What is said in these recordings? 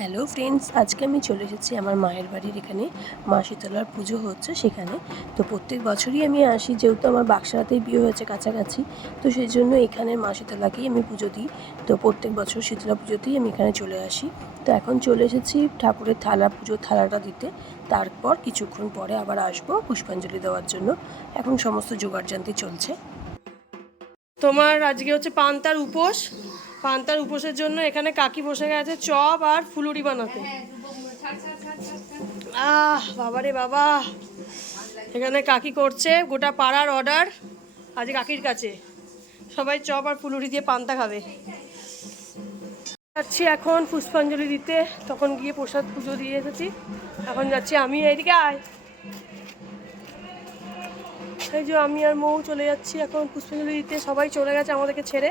Hello friends আজকে আমি চলে এসেছি আমার মায়ের বাড়ির এখানে মা শীতলার পুজো হচ্ছে সেখানে। তো প্রত্যেক বছরই আমি আসি, যেহেতু আমার বাক্সারাতেই বিয়ে হয়েছে কাছাকাছি, তো সেই জন্য এখানে মা শীতলাকেই আমি পুজো দিই। তো প্রত্যেক বছর শীতলা পুজোতেই আমি এখানে চলে আসি। তো এখন চলে এসেছি ঠাকুরের থালা পুজো, থালাটা দিতে। তারপর কিছুক্ষণ পরে আবার আসব পুষ্পাঞ্জলি দেওয়ার জন্য। এখন সমস্ত জোগাড়যন্ত্রী চলছে। তোমার আজকে হচ্ছে পান্তার উপোস। পান্তার উপোসের জন্য এখানে কাকি বসে গেছে, চপ আর ফুলুরি বানাতে। আহ বাবা রে বাবা। এখানে কাকি করছে, গোটা পাড়ার অর্ডার আজ কাকির কাছে। সবাই চপ আর ফুলুরি দিয়ে পান্তা খাবে। যাচ্ছি এখন পুষ্পাঞ্জলি দিতে, তখন গিয়ে প্রসাদ পুজো দিয়ে এসেছি। এখন যাচ্ছি আমি, এইদিকে আয়। এই যে আমি আর মৌ চলে যাচ্ছি এখন পুষ্পাঞ্জলি দিতে, সবাই চলে গেছে আমাদেরকে ছেড়ে।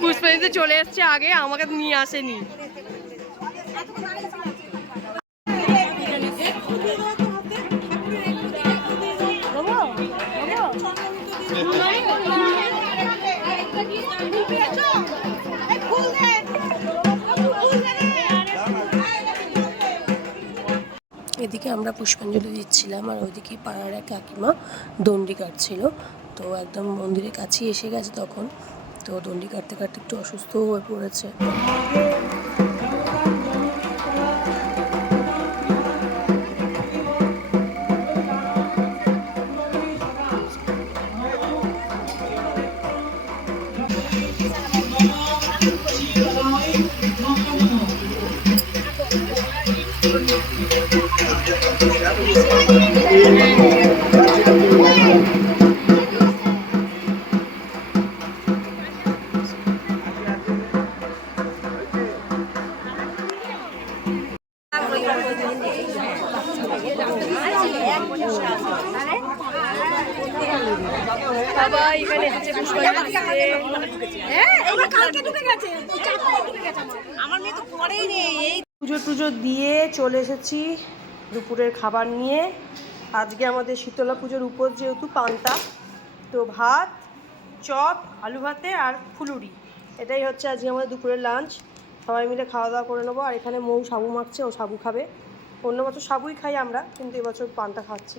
পুষ্পাঞ্জলিতে চলে এসছে আগে, আমাকে নিয়ে আসেনি। এদিকে আমরা পুষ্পাঞ্জলি দিচ্ছিলাম, আর ওইদিকে পাড়ার এক কাকিমা দণ্ডি কাটছিল। তো একদম মন্দিরের কাছেই এসে গেছে তখন। তো দণ্ডি কাটতে কাটতে একটু অসুস্থ হয়ে পড়েছে। এই পুজো টুজো দিয়ে চলে এসেছি দুপুরের খাবার নিয়ে। আজকে আমাদের শীতলা পুজোর উপর যেহেতু পান্তা, তো ভাত, চপ, আলু ভাতে আর ফুলুরি। এটাই হচ্ছে আজকে আমাদের দুপুরের লাঞ্চ সবাই মিলে খাওয়া দাওয়া করে নেব। আর এখানে মৌ সাবু মাখছে, ও সাবু খাবে। অন্য বছর সাবুই খাই আমরা, কিন্তু এবছর পান্তা খাচ্ছি।